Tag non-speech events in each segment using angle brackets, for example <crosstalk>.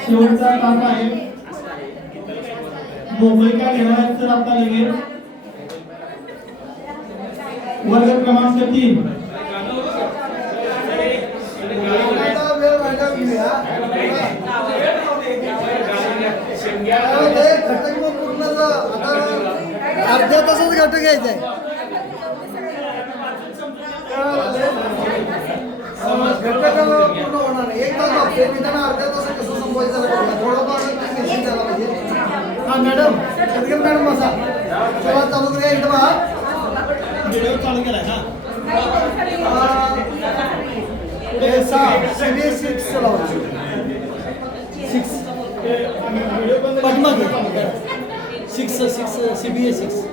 शेवटचा तास आहे. मोबाईलच्या घेणार तर आता लगेच? वर्ग क्रमांक तीन. घटक मग पूर्ण अर्ध्या तासाच घटक घ्यायचा आहे पूर्ण होणार नाही. एक तास लागते निदान अर्ध्या तासात कसं संपवायचं. थोडंफार द्यायला पाहिजे. हा मॅडम. सदगीर मॅडम बसा. चला चालू करूया एकदम हा. व्हिडिओ चालू हे सीबीए लावायचं six six C B A six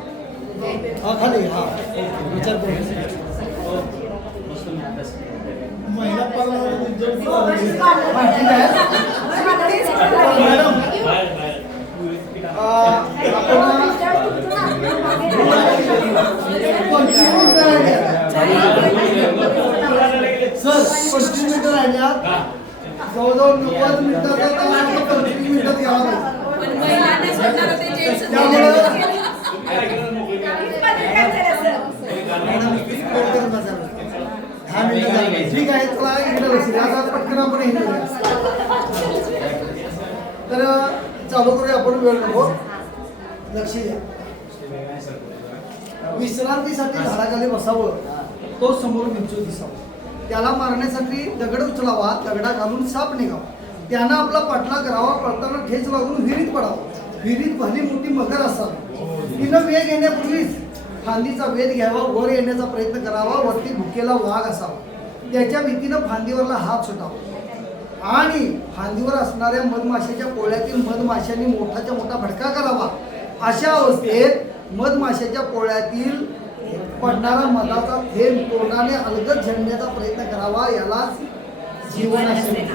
हा खाली. हा. विचार करू पालन उद्योग हा ठीक आहे मॅडम आ, आपण पंचवीस मिनिटं राहिल्यात. सर पंचवीस मिनिटं राहिल्यात जवळजवळ नव्वद मिनिटाचा तास आपण पंचवीस मिनिटात घ्यावा पाहिजे पण महिलांना सोडणार होते जेंट्स त्यामुळं मिनिटं. ठीक आहे चला इकडे बसूया. आता पटकन आपण हे. तर चालू करूया आपण वेळ नको लक्ष द्या विश्रांतीसाठी झाडाखाली बसावं तो समोर विंचू दिसावा त्याला मारण्यासाठी दगड उचलावा दगडा घालून साप निघावा त्यानं आपला पाठला करावा पडताना ठेच लागून विहिरीत पडावा विहिरीत भली मोठी मगर असावी तिनं वेग येण्यापूर्वीच फांदीचा वेध घ्यावा वर येण्याचा प्रयत्न करावा वरती भुकेला वाघ असावा. त्याच्या भीतीनं फांदीवरला हात सुटावा. आणि फांदीवर असणाऱ्या मधमाशाच्या पोळ्यातील मधमाशांनी मोठाच्या मोठा भडका करावा. अशा अवस्थेत मधमाशाच्या पोळ्यातील पडणारा मधाचा थेंब तोंडाने अलगद झेडण्याचा प्रयत्न करावा यालाच जीवन असे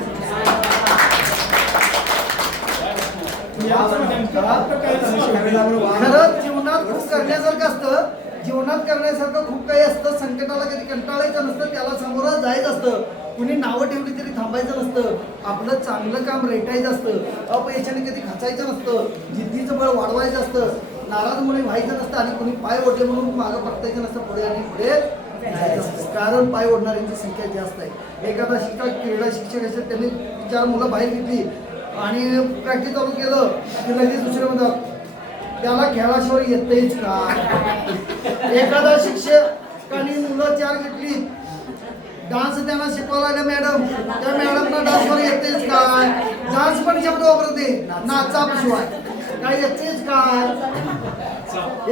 खरंच जीवनात खूप करण्यासारखं असतं. जीवनात करण्यासारखं खूप काही असतं. संकटाला कधी कंटाळायचं नसतं त्याला समोरच जायचं असतं. कुणी नावं ठेवली तरी थांबायचं नसतं. आपलं चांगलं काम रेटायचं असतं. अपयशाने कधी खचायचं नसतं. जिद्दीचं बळ वाढवायचं असतं. नाराज मुळे व्हायचं नसतं आणि कुणी पाय ओढले म्हणून मागं पडतायचं नसतं. पुढे आणि पुढे कारण पाय ओढणाऱ्यांची संख्या जास्त आहे. एखादा शिक्षक क्रीडा शिक्षक असेल त्यांनी चार मुलं बाहेर घेतली आणि प्रॅक्टिस चालू केलं की लगेच दुसरे म्हणतात त्याला खेळाशिवाय येतेच का? एखादा शिक्षकाने मुलं चार घेतली. डान्स त्यांना शिकवायला आले मॅडम. त्या मॅडमना डान्सवर येतेच काय? डान्स पण शब्द वापरते नाचा शिवाय काय येतेच काय?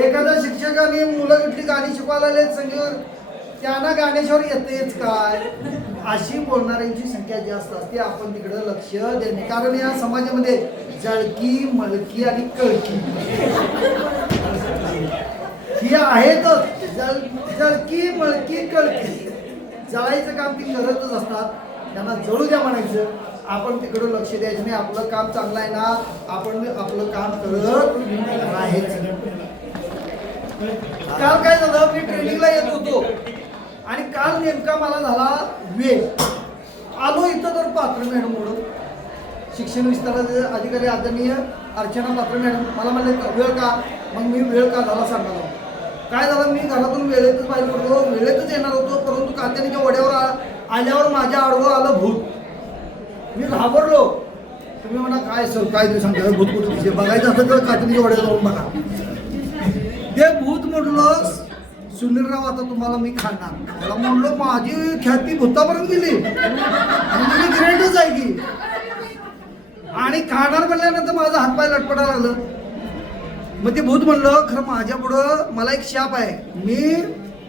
एखाद्या शिक्षकाने मुलं घेतली गाणी शिकवायला आले संगीत. त्यांना गाण्याशिवाय येतेच काय? अशी बोलणाऱ्यांची संख्या जास्त असते. आपण तिकडे लक्ष देणे. कारण या समाजामध्ये जळकी मळकी आणि कळकी. ही आहेतच. जल जळकी मळकी कळकी जळायचं काम ती करतच असतात. त्यांना जळू द्या म्हणायचं. आपण तिकडं लक्ष द्यायचं नाही. आपलं काम चांगलं आहे ना? आपण आपलं काम करत राहायचं. काल काय झालं? मी ट्रेनिंगला येत होतो. आणि काल नेमका मला झाला वेळ. आलो इथं तर पात्र मॅडम म्हणून. शिक्षण विस्ताराचे अधिकारी आदरणीय अर्चना पात्र मॅडम. मला म्हणले वेळ का? मग मी वेळ का झाला सांगायला काय झालं? मी घरातून वेळेतच बाहेर पडलो. वेळेतच येणार होतो परंतु कात्यानीच्या वड्यावर आल्यावर माझ्या आडवं आलं भूत. मी घाबरलो. तुम्ही म्हणा काय सर काय तुम्ही सांगता भूत कुठे बघायचं असं तर कात्यानीच्या वड्यावर जाऊन बघा. ते भूत म्हणलं सुनीलराव आता तुम्हाला मी खाणार. मला म्हणलो माझी ख्याती भूतापर्यंत गेली. म्हणजे मी ग्रेटच आहे की. आणि खाणार म्हणल्यानंतर माझा हातपाय लटपटायला लागलं. मग ते भूत म्हणलं खरं माझ्या पुढं मला एक शाप आहे. मी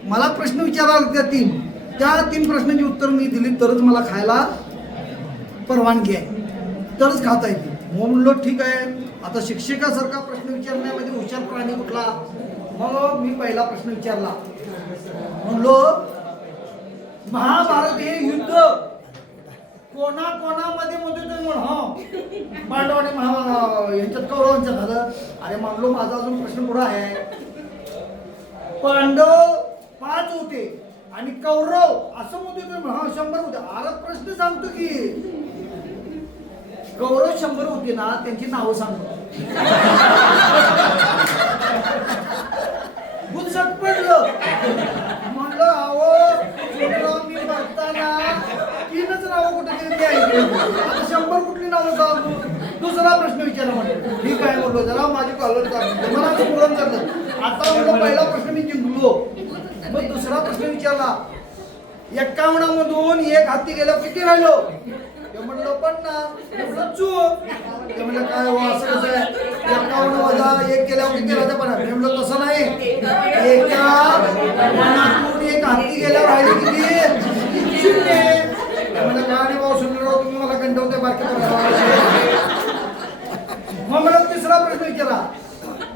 मला प्रश्न विचारायला त्या तीन. त्या तीन प्रश्नांची उत्तर मी दिली तरच मला खायला परवानगी आहे. तरच खाता येते मग म्हणलो ठीक आहे. आता शिक्षकासारखा प्रश्न विचारण्यामध्ये हुशार प्राणी कुठला? मग मी पहिला प्रश्न विचारला. म्हणलो महाभारत हे युद्ध कोणा कोणामध्ये मध्ये तुम्ही म्हण हा. हो. पांडव आणि महा यांच्यात कौरवांचं झालं. अरे म्हणलो माझा अजून प्रश्न पुढा आहे. पांडव पाच होते आणि कौरव असं म्हणतो तुम्ही हा शंभर होते. अरे प्रश्न सांगतो की कौरव शंभर होते ना त्यांची नावं सांगतो. गुजरात पडलं. म्हणलं अहो मी बघताना तीनच नावं कुठे तरी ऐकली आता शंभर कुठली नावं सांगू दुसरा प्रश्न विचारा म्हणलं ठीक आहे म्हणलो जरा माझी कॉलर मला असं पूर्ण करतं आता म्हणलं पहिला प्रश्न मी जिंकलो. मग दुसरा प्रश्न विचारला. एक्कावन्न एक हाती गेला किती राहिलो? ते म्हणलं पन्नास. म्हणलं चूक. ते म्हणलं काय हो असं कसं आहे? एक्कावन्न वजा एक केल्यावर किती राहते पन्नास? मी म्हणलं तसं नाही. एका मनातून एक हाती गेल्यावर राहिले किती शून्य. ते काय नाही भाऊ सुनीलराव तुम्ही मला कंटवते बाकी मग मला तिसरा प्रश्न केला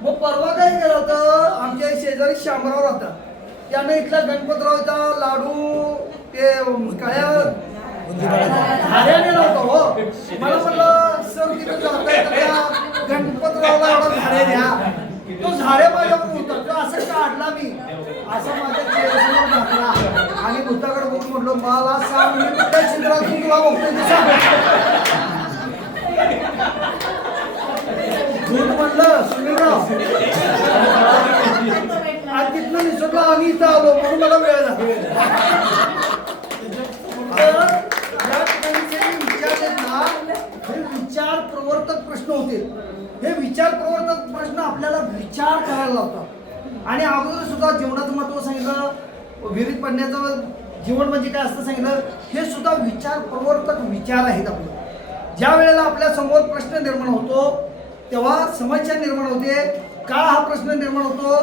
मग परवा काय केलं होतं? आमच्या शेजारी शामराव राहतात त्यानं इथला गणपतरावचा लाडू ते काय झाड्याने नव्हतं हो. मला म्हणलं सर तिथे जाताय गणपतरावला एवढा झाडे द्या. तो झाडे माझ्याकडून होता तो असं काढला मी. असं माझ्या चेहऱ्यासमोर घातला आणि भूताकडे बघून म्हटलो मला सांग मी कुठल्या चित्रातून तुला बघतोय ते सांग. दूध म्हणलं सुनीलराव. आणि तिथनं निसटलं आम्ही इथं आलो म्हणून मला वेळ झाला विचार प्रवर्तक प्रश्न होते. हे विचार प्रवर्तक प्रश्न आपल्याला विचार करायला लावतात. आणि अगोदर सुद्धा जीवनाचं महत्त्व सांगितलं विहिरीत पडण्याचं जीवन म्हणजे काय असतं सांगितलं हे सुद्धा विचार प्रवर्तक विचार आहेत आपले. ज्या वेळेला आपल्यासमोर प्रश्न निर्माण होतो तेव्हा समस्या निर्माण होते. का हा प्रश्न निर्माण होतो?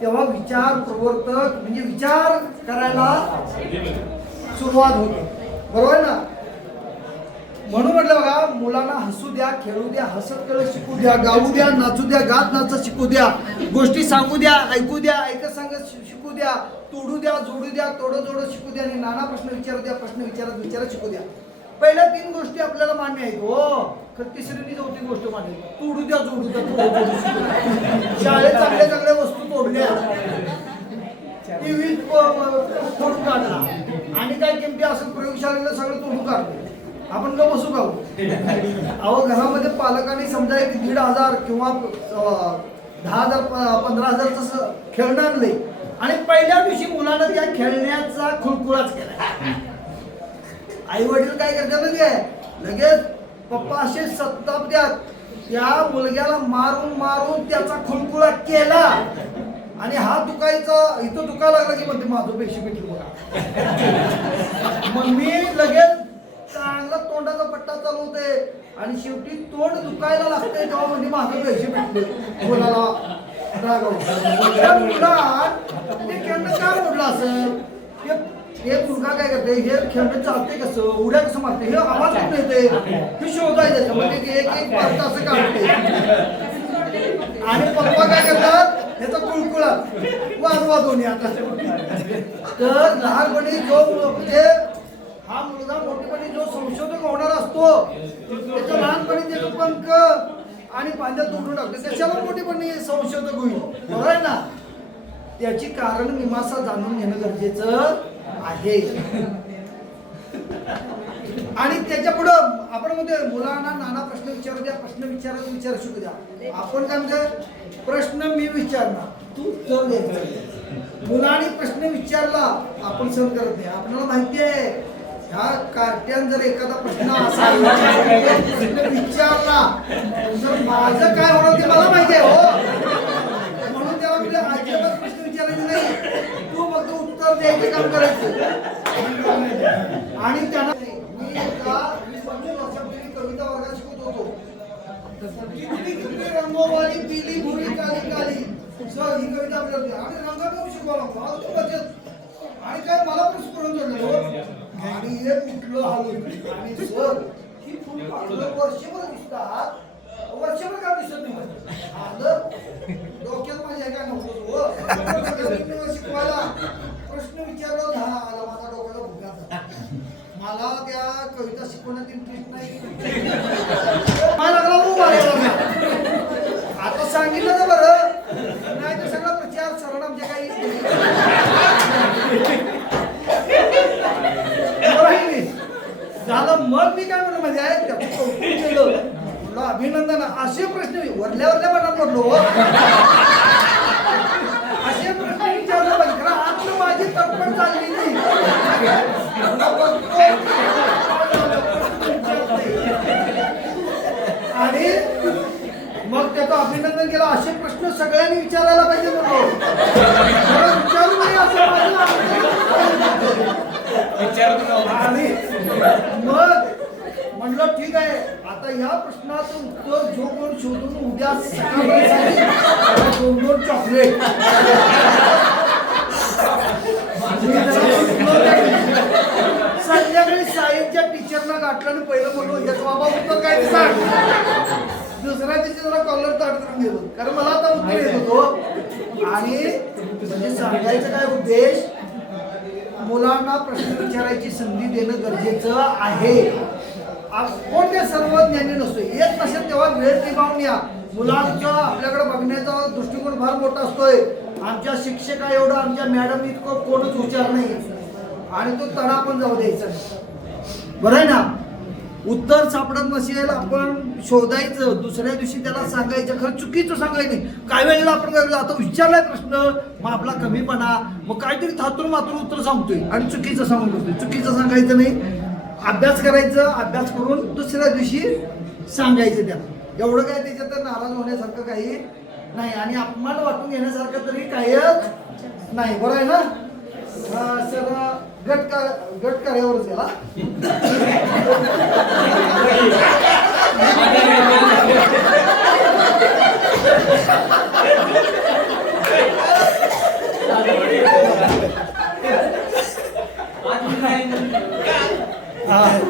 तेव्हा विचार प्रवर्तक म्हणजे विचार करायला सुरुवात होते. बरोबर ना? म्हणून म्हटलं बघा मुलांना हसू द्या खेळू द्या हसत खेळत शिकू द्या गाऊ द्या नाचू द्या गात नाचत शिकू द्या गोष्टी सांगू द्या ऐकू द्या ऐकत सांगत शिकू द्या तोडू द्या जोडू द्या तोडं जोडं शिकू द्या आणि नाना प्रश्न विचारू द्या प्रश्न विचारत विचारत शिकू द्या. पहिल्या तीन गोष्टी आपल्याला मान्य आहेत हो. खरं तिसरी चौथी गोष्ट मान्य. तोडू द्या जोडू द्या तोडू जोडू शाळेत चांगल्या चांगल्या वस्तू तोडल्या. टीव्ही तोडून काढला. आणि काय किमती असं प्रयोगशाळेला सगळं तोडून काढलं. आपण का बसू का हो? अहो घरामध्ये पालकांनी समजा एक दीड हजार किंवा दहा हजार पंधरा हजारचं खेळणं आणलंय. आणि पहिल्या दिवशी मुलानं त्या खेळण्याचा खुळकुळाच केला. आई वडील काय करतात माहिती लगेच पप्पा असे सत्ताप द्यात. त्या मुलग्याला मारून मारून त्याचा खुलकुळा केला. आणि हा दुखायचा इथं दुखा लागला की म्हणते माझं पेशी पेटी मग मी लगेच चांगला तोंडाचा पट्टा चालवते. आणि शेवटी तोंड दुखायला लागते तेव्हा म्हणजे माझं पैसे भेटले कोणाला ते खेळणं का मोडलं असेल? हे- मुलगा काय करते? हे खेळणं चालते कसं? उड्या कसं मारते? हे आवाज कुठे येते? हे शोधायचं म्हणजे एक एक पार्ट असं काढते. आणि पप्पा काय करतात? ह्याचा कुळकुळा. वाजवा दोन्ही आता. तर लहानपणी जो म्हणजे हा मुलगा मोठेपणी जो संशोधक होणार असतो त्याच्या लहानपणी त्याचं पंख आणि पांद्यात तोडून टाकते. त्याच्याला मोठेपणी संशोधक होईल. बरोबर आहे ना? त्याची कारण मीमांसा जाणून घेणं गरजेचं आहे. आणि त्याच्या पुढं आपण म्हणतोय मुलांना नाना प्रश्न विचारू द्या प्रश्न विचारत विचार शकू द्या. आपण काय म्हणतोय प्रश्न मी विचारणार तू उत्तर द्यायचं. मुलांनी प्रश्न विचारला आपण सहन करत नाही. आपल्याला माहिती आहे ह्या कार्ट्यान जर एखादा प्रश्न असा विचारला, तर माझं काय होणार ते मला माहिती आहे हो. म्हणून त्याला म्हणजे अजिबात प्रश्न विचारायचे नाही. तू फक्त उत्तर द्यायचं काम करायचं. आणि त्यांना मी एका वीस पंचवीस वर्षापूर्वी कविता वर्गात शिकत होतो. किती किती रंगोवाली पिली भुरी काली काली सर ही कविता आपल्याला होती. आणि रंगात शिकवा लागतो आज तू बचत आणि काय मला पण स्फुरण चढलं हो. आणि हे कुठलं आणि सर ही फुल पाकळं वर्षभर दिसतात. वर्षभर का दिसत नाही आलं डोक्यात माझ्या काय नव्हतं हो. शिकवायला. प्रश्न विचारला झाला आला माझा डोक्याला भुगा मला त्या कविता शिकवण्यात इंटरेस्ट नाही. मला आता सांगितलं ना बरं. नाही तर सगळा प्रचार सरळ आमच्या काही झालं मग मी काय म्हणलं म्हणजे आहे? केलं म्हणलं अभिनंदन. असे प्रश्न वरल्या वरल्या मनात म्हटलो असे प्रश्न विचारलं पाहिजे कारण आतलं माझी तडपड चालली नाही. आणि मग त्याचं अभिनंदन केलं. असे प्रश्न सगळ्यांनी विचारायला पाहिजे म्हणलो. विचारू नये असं माझं मग म्हणलं ठीक आहे आता या प्रश्नाचं उत्तर जो कोण शोधून उद्या दोन दोन चॉकलेट संध्याकाळी सायन्सच्या टीचरला गाठलं आणि पहिलं म्हणलो याच बाबा उत्तर काय ते सांग. दुसऱ्या दिवशी जरा कॉलर ताट गेलो कारण मला आता उत्तर येत होतो. आणि म्हणजे सांगायचं काय उद्देश? मुलांना प्रश्न विचारायची संधी देणं गरजेचं आहे. आज कोण त्या सर्व ज्ञानी नसतो येत नसेल तेव्हा वेळ निभावून या. मुलांचा आपल्याकडे बघण्याचा दृष्टिकोन फार मोठा असतोय. आमच्या शिक्षका एवढं आमच्या मॅडम इतकं कोणच विचार नाही. आणि तो तडा पण जाऊ द्यायचा बरं आहे ना? उत्तर सापडत नसेल आपण शोधायचं. दुसऱ्या दिवशी त्याला सांगायचं. खरं चुकीचं सांगायचं नाही. काय वेळेला आपण आता विचारलाय प्रश्न मग आपला कमीपणा मग काहीतरी थातून मात्र उत्तर सांगतोय आणि चुकीचं सांगून बसतोय. चुकीचं सांगायचं नाही. अभ्यास करायचं अभ्यास करून दुसऱ्या दिवशी सांगायचं त्याला. एवढं काय त्याच्यात तर नाराज होण्यासारखं काही नाही. आणि अपमान वाटून घेण्यासारखं तरी काहीच नाही. बरं आहे ना? सर गट का गट कार्यावरच गेला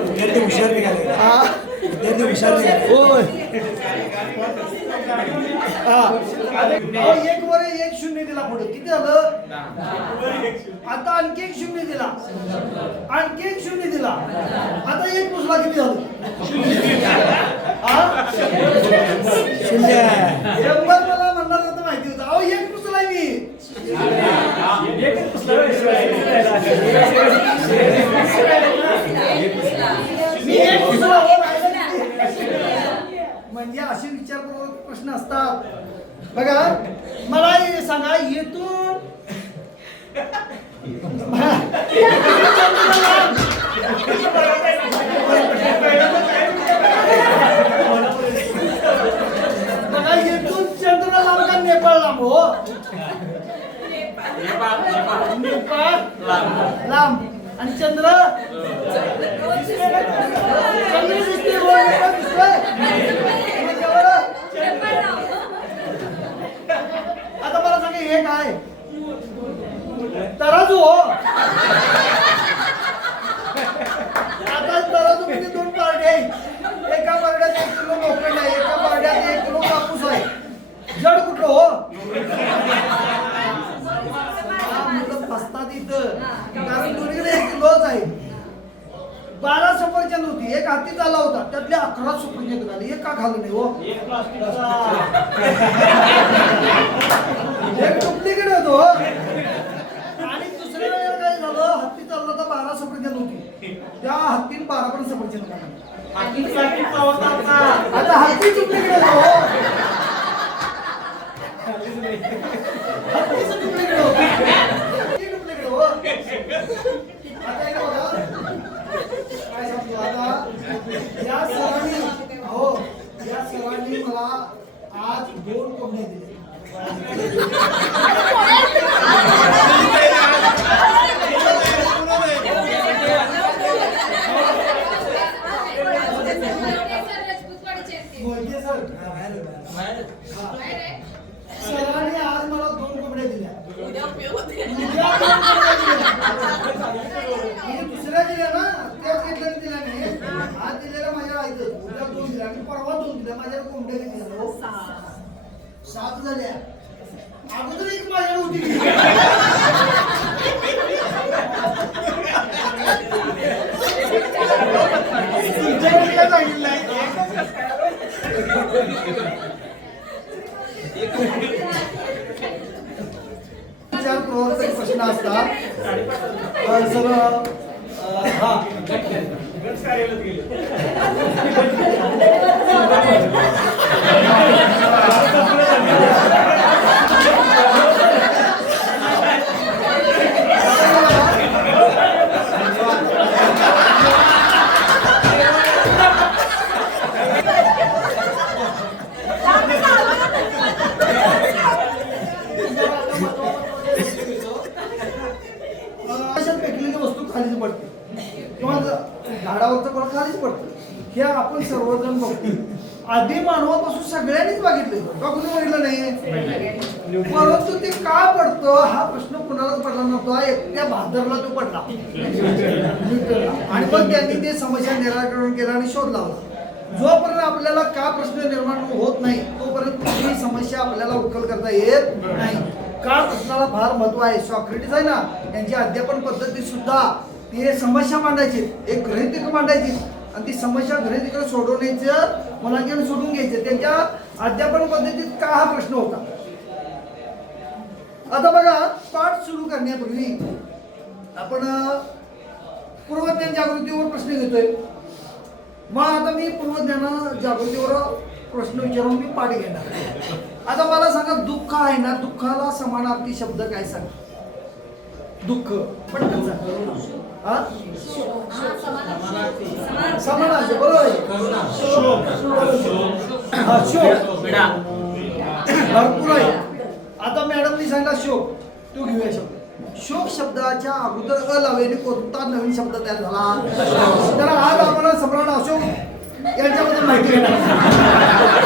विद्यार्थी हुशार निघाले. हा. विद्यार्थी हुशार निघाले. होय. हा. <laughs> एक वर एक शून्य दिला पुढे. किती झालं? आता आणखी एक शून्य दिला. आणखी एक शून्य दिला. आता एक पुसला किती झालं? शंभर मला म्हणणार होतं माहिती होतं. अहो एक पुसलाय मी. मी एक पुसला. म्हणजे असे विचारपूर्वक प्रश्न असतात. बघा मला हे सांगा येथून बघा येथून चंद्र लांब का नेपाळ लांब हो. नेपाळ लांब. आणि चंद्र? चंद्र दिसते हो, नेपाळ दिसतोय मग एवढं? आता मला सांगा हे काय तराजू हो आता तराजू मध्ये दोन आहेत एका पार्ट्यात एक किलो लोखंड आहे एका पार्ट्यात एक किलो कापूस आहे. जड कुठलं हो? हा, फसतात इथं. कारण दोन्हीकडे एक किलोच आहे. बारा सफरचंद होती एक हाती झाला होता. त्यातले अकरा सफरचंद झाले. एक का खाल्लं नाही हो. एक डुप्लिकेट होतो आणि दुसऱ्या वेळेला काय झालं हत्ती चालला होता बारा सफरचंद होती त्या हत्तीने बारा पण सफरचंद खाल्ला आता हत्ती हत्तीचं डुप्लिकेट होतो. हत्ती डुप्लिकेट हो आता हे बघा. काय सांगतो आता? या सरांनी हो या सरांनी मला आज दोन कोंबड्या दिले मोहिते सर सरांनी आज मला दोन कोंबड्या दिल्या उद्या दोन कोंबड्या दिल्या. म्हणजे दुसऱ्या दिल्या ना त्याच घेतल्याने दिल्या नाही आज दिलेल्या माझ्या आईचं उद्या दोन दिल्या आणि परवा दोन दिल्या माझ्या कोंबड्या किती झाल्या हो? सात झाल्या अगोदर एक माझ्याकडे होती तुमच्याकडे काय सांगितलंय चार प्रवर्तक प्रश्न असतात. सर हा <laughs> फेकलेली वस्तू खालीच पडते किंवा झाडावरचं फळ खालीच पडतं हे आपण सर्वजण बघतो आधी मानवापासून सगळ्यांनीच बघितलं का कुणी बघितलं नाही? परंतु ते का पडतं हा प्रश्न कुणालाच पडला नव्हता एकट्या भादरला तो पडला. आणि मग त्यांनी ते समस्या निराकरण केलं आणि शोध लावला. जोपर्यंत आपल्याला का प्रश्न निर्माण होत नाही तोपर्यंत ही समस्या आपल्याला उकल करता येत नाही. का प्रश्नाला फार महत्त्व आहे? सॉक्रेटिस आहे ना यांची अध्यापन पद्धती सुद्धा ते समस्या मांडायची एक ग्रहित मांडायची. आणि ती समस्या घरी तिकडे सोडवण्याचं मुलांकडे सोडून घ्यायचं. त्यांच्या अध्यापन पद्धतीत का हा प्रश्न होता? आता बघा पाठ सुरू करण्यापूर्वी आपण पूर्वज्ञान जागृतीवर प्रश्न घेतोय. मग आता मी पूर्वज्ञान जागृतीवर प्रश्न विचारून मी पाठ घेणार. आता मला सांगा दुःख आहे ना? दुःखाला समानार्थी शब्द काय सांग? दुःख. पटकन सांग. हा? बरोबर आहे. हा शोक. भरपूर आहे. आता मॅडमनी सांगितला शोक. तो घेऊया शब्द शोक शब्दाच्या अगोदर अ लावल्याने कोणता नवीन शब्द तयार झाला? तर आज आपण सम्राट अशोक यांच्याबद्दल माहिती घेणार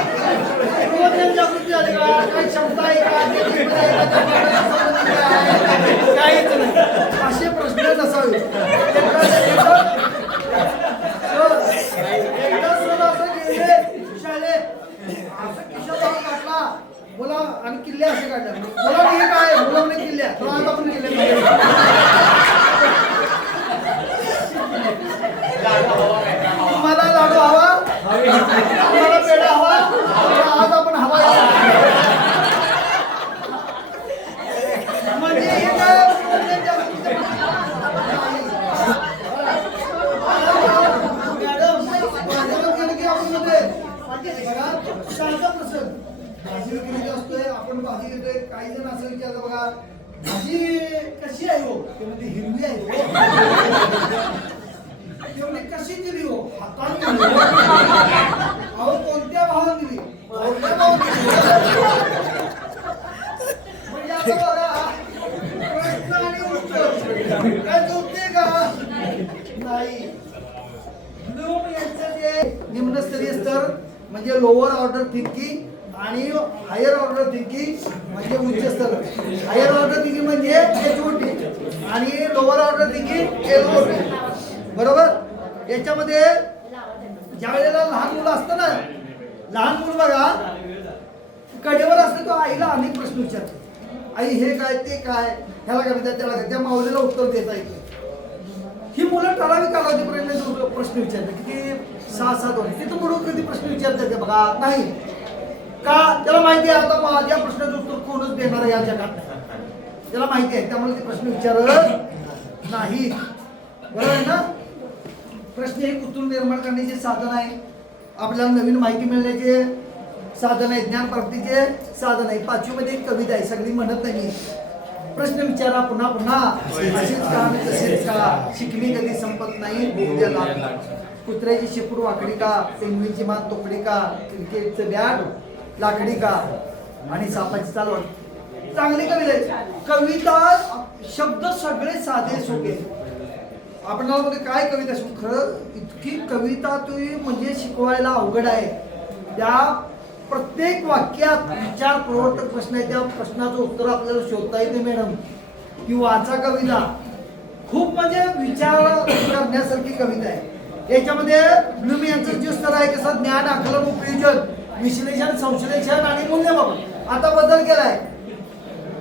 पूर्वज्ञान जागृती झाली का? काही शब्द आहे का? काही शब्द आहे का? काहीच नाही. असे प्रश्न असावे एकदा- असं शाळेत, असं खिशात बोला आणि किल्ले असे काढले बोला हे काय बोला म्हणे किल्ले तर आज आपण किल्ले तुम्हाला लाडू हवा तुम्हाला पेढा हवा आज आपण हवा म्हणजे हे काय पूर्वज्ञान जागृतीचं मॅडम बाजारात गेलं की आपण म्हणतोय, बघा, साधा प्रसंग. भाजी विक्री असतोय आपण भाजी घेतोय काही जण असं विचारलं बघा भाजी कशी आहे हो ते म्हणते हिरवी आहे हो ते म्हणते कशी दिली हो हाताने दिली हो. अहो कोणत्या भावाने दिली कोणत्या भावाने दिली म्हणजे आता बघा प्रश्न आणि उत्तर काय जुळते का नाही ब्लूम यांचं जे निम्नस्तरीय स्तर म्हणजे लोअर ऑर्डर थिंकिंग आणि हायर ऑर्डर थिंकिंग म्हणजे उच्च स्तर हायर ऑर्डर थिंकिंग म्हणजे एच ओ टी आणि lower order thinking L O T बरोबर याच्यामध्ये ज्या वेळेला लहान मुलं असतं ना लहान मुलं बघा कडेवर असते तो आईला अनेक प्रश्न विचारतो आई हे काय ते काय? ह्याला काय म्हणतात त्याला काय? त्या माऊलीला उत्तर देता येते ही मुलं ठराविक कालावधीपर्यंत प्रश्न विचारतात. किती? सहा सात वर्ष. तिथं मुलं कधी प्रश्न विचारतात ते बघा? नाही. का? त्याला माहिती आहे आता माझ्या प्रश्नाचं उत्तर कोणच देणार आहे या जगात त्याला माहिती आहे त्यामुळे ते प्रश्न विचारत नाही. बरोबर आहे ना? प्रश्न हे कुतून निर्माण करण्याचे साधन आहे. आपल्याला नवीन माहिती मिळण्याचे साधन आहे ज्ञानप्राप्तीचे साधन आहे. पाचवीमध्ये एक कविता आहे सगळी म्हणत नाही. प्रश्न विचारा पुन्हा पुन्हा. असेच का तसेच का? शिकणे कधी संपत नाही कुत्र्याची शेपूट वाकडी का? पेंगवीची मान तोकडी का? क्रिकेटचं बॅट लाकडी का? आणि सापाची चाल चांगली कविता आहे. कविता शब्द सगळे साधे सोपे. आपणाला मध्ये काय कविता खरं इतकी कविता तुम्ही म्हणजे शिकवायला अवघड आहे. त्या वाक्यात विचार प्रवर्तक प्रश्न आहे त्या प्रश्नाचं उत्तर आपल्याला शोधता येते मॅडम. की वाचा कविता. खूप म्हणजे विचार करण्यासारखी कविता आहे. याच्यामध्ये ब्लूम यांचं जे स्तर आहे कसं ज्ञान आकलन उपयोजन विश्लेषण संश्लेषण आणि मूल्यमापन. आता बदल केलाय.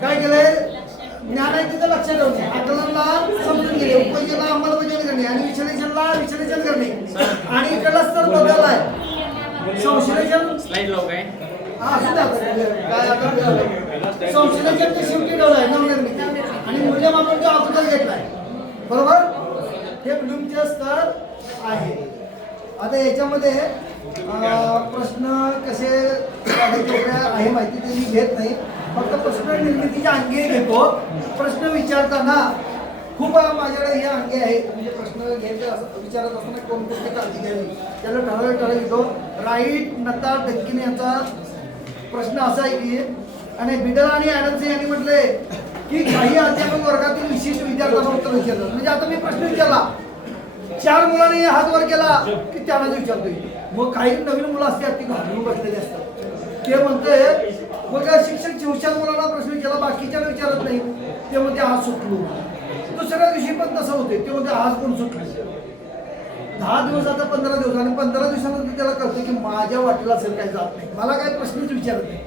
काय केलंय? ज्ञान आहे तिथं लक्षात ठेवणे आकलनला समजून घेणे उपयोजनाला अंमलबजावणी करणे आणि विश्लेषणला विश्लेषण करणे. आणि इकडला स्तर बदललाय. संश्लेषण स्लाइड काय संशोधनाच्या ते शेवटी आहे नवनिर्मिती आणि मूल्यमापन जो अगोदर घेतलाय बरोबर हे ब्लूमचे स्तर आहे आता याच्यामध्ये प्रश्न कसे आहे माहिती ते मी घेत नाही फक्त प्रश्न निर्मितीच्या अंगे घेतो प्रश्न विचारताना खूप माझ्याकडे हे अंगे आहेत. म्हणजे प्रश्न घ्यायचे असं विचारत असताना कोणकोणती काळजी घ्यावी? त्याला ठराविक ठराविक राईट नता डक्किन याचा प्रश्न असा आहे की आणि बिडल आणि ॲडम्स यांनी म्हटले की काही अध्यापक वर्गातील विशिष्ट विद्यार्थ्यांना उत्तर विचारलं म्हणजे आता मी प्रश्न विचारला. चार मुलांनी हात वर केला की त्यांना विचारतोय. मग काही नवीन मुलं असतात ती घाबरून बसलेली असतात. ते म्हणते मग शिक्षक हुशार मुलांना प्रश्न विचारला बाकीच्या विचारत नाही. ते म्हणते आज सुटलो. दुसऱ्या दिवशी पण तसं होते ते म्हणते आज पण सुटलो? दहा दिवस आता पंधरा दिवस आणि पंधरा दिवसानंतर त्याला कळतं की माझ्या वाटेला असेल काही जात नाही. मला काही प्रश्नच विचारत नाही.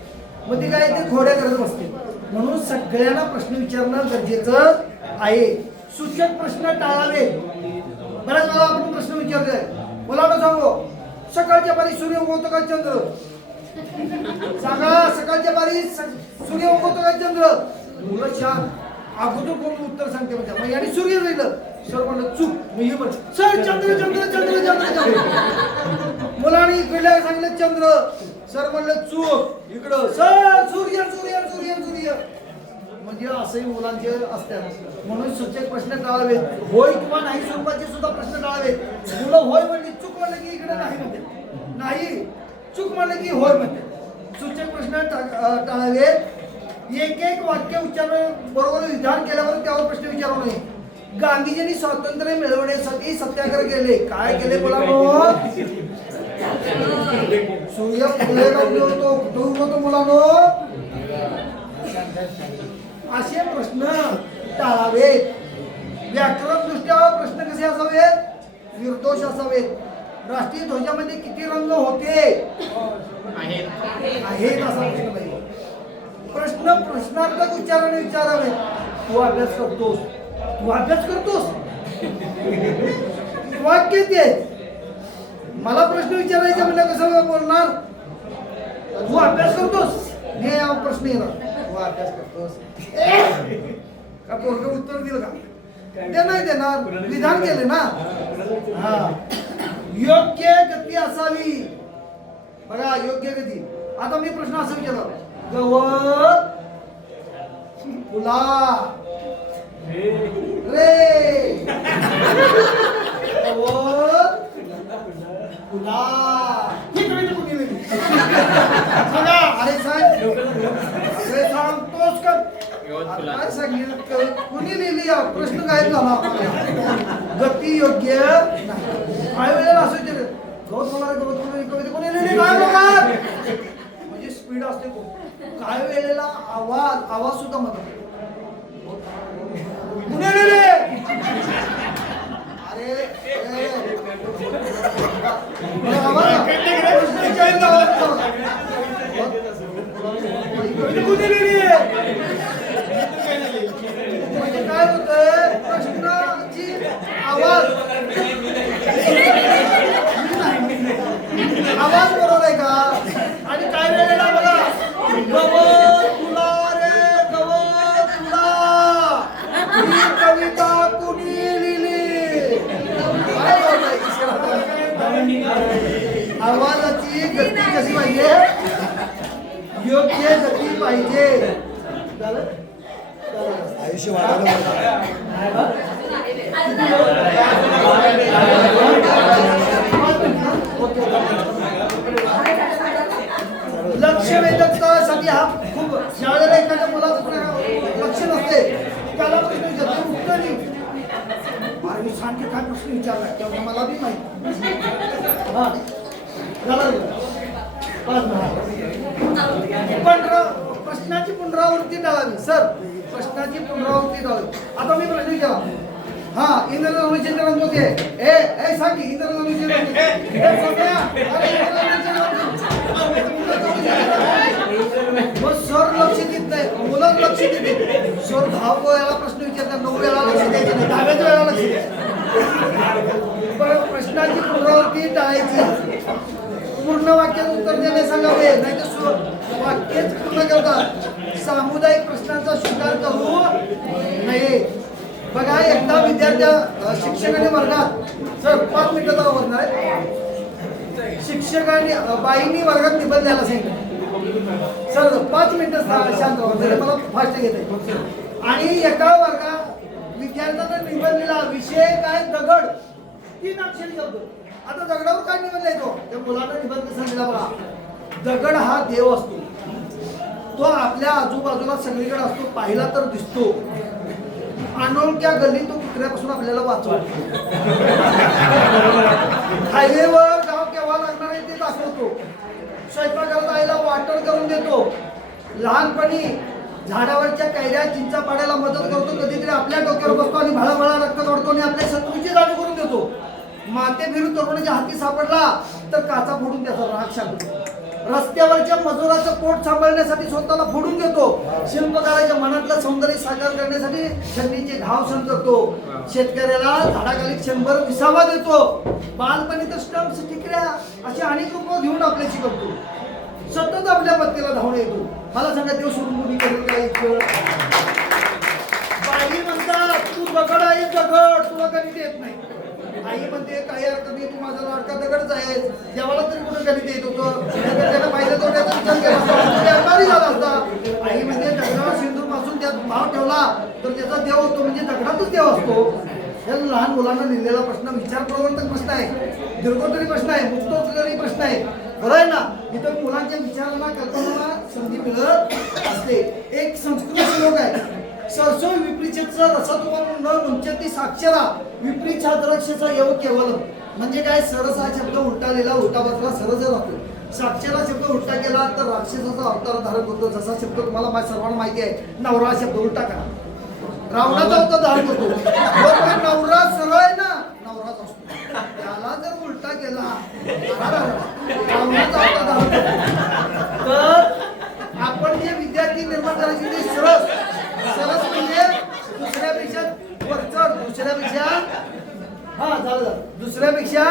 मग ते काय ते खोड्या करत बसते. म्हणून सगळ्यांना प्रश्न विचारणं गरजेचं आहे. सूचक प्रश्न टाळावे बऱ्याच वेळा आपण प्रश्न विचारतोय. मला ना सांगू. सकाळच्या बारी सूर्य उगवतो का चंद्र? सांगा सकाळच्या बारी स- सूर्य उगवतो का चंद्र? मुलं छान. अगोदर कोण उत्तर सांगते म्हणजे? मग याने सूर्य राहिलं सर म्हणलं चूक मी हे म्हण सर चंद्र चंद्र चंद्र चंद्र चंद्र. मुलांनी इकडल्या सांगितलं चंद्र. सर म्हणलं चूक. इकडं सर सूर्य सूर्य सूर्य सूर्य. म्हणजे असंही मुलांचे असतात. म्हणून सुचक प्रश्न टाळावेत. होय किंवा नाही स्वरूपाचे सुद्धा प्रश्न टाळावेत. मुलं होय म्हणली चूक म्हणलं की इकडे नाही म्हणते. नाही चूक म्हणलं की होय म्हणते. सूचक प्रश्न टाळावेत. एक एक वाक्य उच्चारण बरोबर विधान केल्यावर त्यावर प्रश्न विचारू नये. गांधीजींनी स्वातंत्र्य मिळवण्यासाठी सत्याग्रह केले. काय केले बोला सूर्य फुले होतो. कुठं उगवतो मुलांनो असे प्रश्न टाळावेत. व्याकरण दृष्ट्या प्रश्न कसे असावेत? निर्दोष असावेत. राष्ट्रीय ध्वजामध्ये किती रंग होते? आहेत. असा प्रश्न पाहिजे प्रश्न प्रश्नार्थक उच्चाराने विचारावे तू अभ्यास करतोस. तू अभ्यास करतोस? वाक्य ते मला प्रश्न विचारायचा म्हणजे कसं बोलणार? तू अभ्यास करतोस? हे प्रश्न येणार. तू अभ्यास करतोस. का पोरग उत्तर दिलं का? ते नाही देणार. विधान केले ना? हा. योग्य गती असावी. बघा योग्य गती. आता मी प्रश्न असं विचारला गवत फुला रे अरे अरे सांगतोस का काय सांगितलं कुणी लिहिली हा? प्रश्न काय झाला गती योग्य काही वेळेला असं विचार गवत मला गवत कविता कोणी लिहिली काय बघा म्हणजे स्पीड असते काय वेळेला आवाज आवाज सुद्धा म्हणतो कुणी लिहिली अरे ए. बरं, आवाज काय होतंय प्रश्नाची आवाज आवाज बरोबर आहे का? आणि काय वेळेला बघा? कविता कुणी लिहिली? आवाजाची गती कशी पाहिजे? योग्य गती पाहिजे. आयुष्य वाढवलं लक्ष वेधकतासाठी हा खूप ज्यावेळेला एखाद्या मुलाचं प्र- लक्ष नसते त्याला प्रश्न विचारतो उत्तर नाही अरे मी सांगते काय प्रश्न विचारला तेव्हा मला बी माहिती हा झालं का? पाच मिनिटं. पुनरा प्रश्नाची पुनरावृत्ती टाळावी सर प्रश्नाची पुनरावृत्ती टाळावी आता मी प्रश्न विचारा हा इंद्रधनुष्य रंग कोणते आहे ए ए सांग की इंद्रधनुष्य रंग ए सोन्या अरे इंद्रधनुष्य रंग मग सर लक्ष देत नाही मुलं लक्ष देते सर दहा वेळाला प्रश्न विचारतात नऊ वेळाला लक्ष द्यायचं नाही दहाव्याच वेळा लक्ष द्यायचं पण प्रश्नाची पुनरावृत्ती टाळायची पूर्ण वाक्यात उत्तर देणे सांगावे नाही तर वाक्यच पूर्ण करतात सामुदायिक प्रश्नांचा स्वीकार करू नये. बघा एकदा विद्यार्थ्या शिक्षकाने वर्गात सर पाच मिनिटाचा वर्ग आहे शिक्षकाने बाईंनी वर्गात निबंध द्यायला सांगितलं. सर पाच मिनिटं शांत म्हणजे मला फास्ट घेत आहे. आणि एका वर्गा विद्यार्थ्यांना निबंध दिला विषय काय? दगड. तीन अक्षरी शब्द. आता दगडावर काय निबंध येतो त्या मुलांना निबंध कसा दिला बघा. दगड हा देव असतो. तो आपल्या आजूबाजूला सगळीकडे असतो. पाहिला तर दिसतो. अनोळख्या गल्ली तो कुत्र्यापासून आपल्याला वाचवतो हायवेवर <laughs> स्वयंपाकाला जायला वाटण करून देतो. लहानपणी झाडावरच्या कैऱ्या चिंचा पाडायला मदत करतो. कधीतरी आपल्या डोक्यावर बसतो आणि भळाभळा रक्त जोडतो आणि आपल्या शत्रूची जाणीव करून देतो. माते फिरून तरुणाच्या हाती सापडला तर काचा फोडून त्याचा राग शांत रस्त्यावरच्या मजुराचं पोट सांभाळण्यासाठी स्वतःला फोडून घेतो शिल्पकाराच्या मनातलं सौंदर्य साकार करण्यासाठी थंडीचे घाव सहन करतो शेतकऱ्याला झाडाखाली क्षणभर विसावा देतो. बालपणी तर स्टम्प्स टिकऱ्या अशी अनेक रूप घेऊन आपल्याशी करतो. सतत आपल्या पत्तीला धावून येतो. मला सांगा देव सोडून मुली करेल का इतकं? बाई म्हणतात तू दगड आहे दगड तुला गणित येत नाही. आई म्हणते काही अर्थ नाही तू माझा लाडका दगडच आहे देवाला तरी कुठं कधी देत होतं? त्याला पाहिजे तो त्याचा विचार केला असता, झाला असता. आई म्हणजे दगडावर सिंधू पासून त्यात भाव ठेवला तर त्याचा देव होतो म्हणजे दगडातच देव असतो. या लहान मुलांना लिहिलेला प्रश्न विचार प्रवर्तक प्रश्न आहे. दीर्घोत्तरी प्रश्न आहे मुक्तोत्तरी प्रश्न आहे. बरं आहे ना इथं मुलांच्या विचाराला कल्पनाला संधी मिळत असते. एक संस्कृत श्लोक आहे. सरसो विपरीचेचा रसत्व न मुंचती म्हणजे साक्षरा. विपरीत द्रक्षचा येव केवल म्हणजे काय? सरस हा शब्द उलटालेला उलटा बाजूला सरस राहतो साक्षरा शब्द उलटा केला तर राक्षसाचा अवतार धारक होतो. जसा शब्द तुम्हाला सर्वांना माहिती आहे नवरा शब्द उलटा करा. रावणाचा अवतार धारक होतो नवरा सरळ आहे ना? नवराच असतो. त्याला जर उलटा केला रावणाचा अवतार धारक होतो. तर आपण जे विद्यार्थी निर्माण करायचे ते सरस. सरस म्हणजे दुसऱ्यापेक्षा वरचढ दुसऱ्यापेक्षा हा झालं झालं. दुसऱ्यापेक्षा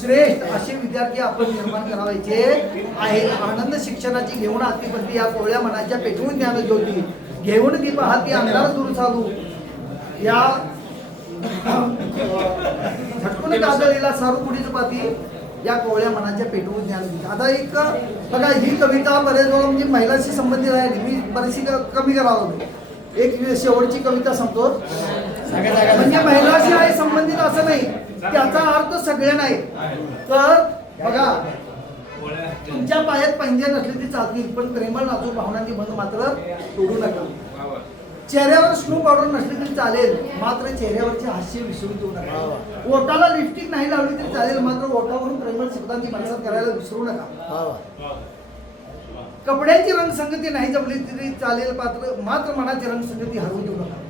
श्रेष्ठ असे विद्यार्थी आपण निर्माण करावायचे आहे आनंद शिक्षणाची घेऊन हाती या कोवळ्या मनाच्या पेटवून ज्ञान ज्योती. घेऊन दीप हाती अंधार दूर चालू. या <coughs> झटकून काजळीला सारू पुढील पाती. या कोवळ्या मनाच्या पेटवून ज्ञान आता एक बघा ही कविता बरेच वेळा म्हणजे महिलांशी संबंधित आहे. मी बरीचशी कमी करावं एक शेवटची कविता सांगतो. म्हणजे महिलाशी आहे संबंधित असं नाही. त्याचा अर्थ सगळे नाही. तर बघा तुमच्या पायात पैंजण नसले ती चालतील पण प्रेमळ नाजूक भावनांची बंद मात्र तोडू नका. चेहऱ्यावर स्नो पावडर नसली तरी चालेल मात्र चेहऱ्यावरचे हास्य विसरू देऊ नका. ओठाला लिपस्टिक नाही लावली तरी चालेल मात्र ओठावरून प्रेमळ शब्दांची मनसात करायला विसरू नका. कपड्यांची रंगसंगती नाही जमली तरी चालेल मात्र मात्र मनाची रंगसंगती हरवून देऊ नका.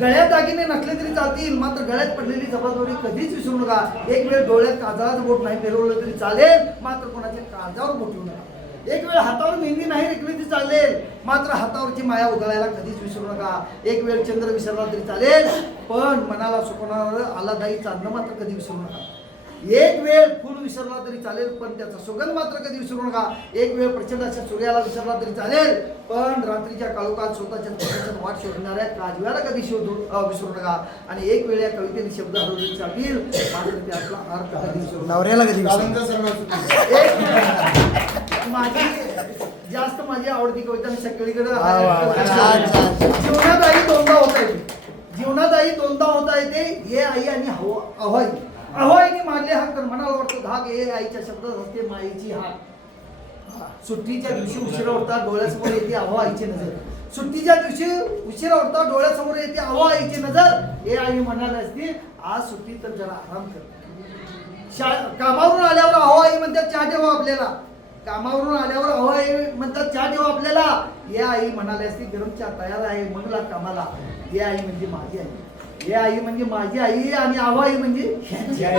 गळ्यात दागिने नसले तरी चालतील मात्र गळ्यात पडलेली जबाबदारी कधीच विसरू नका. एक वेळ डोळ्यात काजळाचं बोट नाही फिरवलं तरी चालेल मात्र कोणाच्या काळजावर बोट ठेवू नका. एक वेळ हातावर मेहंदी नाही रेखली तरी चालेल. मात्र हातावरची माया उधळायला कधीच विसरू नका. एक वेळ चंद्र विसरला तरी चालेल. पण मनाला सुकवणारं आलादाई चांदणं मात्र कधी विसरू नका. एक वेळ फुल विसरला तरी चालेल पण त्याचा सुगंध मात्र कधी विसरू नका. एक वेळ प्रचंड अशा सूर्याला विसरला तरी चालेल. पण रात्रीच्या काळोखात स्वतःच्या स्वतःच्या वाट शोधणाऱ्या काजव्याला कधी शोधू विसरू नका. आणि एक वेळ या कवितेने शब्द हरवले चालतील मात्र त्यातला अर्थ कधी विसरू नका. नवऱ्याला कधी एक माझी जास्त माझी आवडती कविता मी सगळीकडे. जीवनात आई दोनदा होता येते जीवनात आई दोनदा होता येते हे आई आणि हव अहोई. अहोईने मारले हाक तर मनाला वाटतो धाक हे आईच्या शब्दात असते माईची हाक सुट्टीच्या दिवशी उशिरा होता डोळ्यासमोर येते अहो आईची नजर. सुट्टीच्या दिवशी उशिरा होता डोळ्यासमोर येते अहो आईची नजर. हे आई म्हणाले असते आज सुट्टी तर जरा आराम कर. शा- कामावरून आल्यावर अहो आई म्हणतात चहा ठेवा आपल्याला. कामावरून आल्यावर अहो आई म्हणतात चहा ठेवा आपल्याला. या आई म्हणाले असती गरम चहा तयार आहे मग कामाला. हे आई म्हणजे माझी आई. हे आई म्हणजे माझी आई आणि आवा म्हणजे आई म्हणजे <laughs> आई.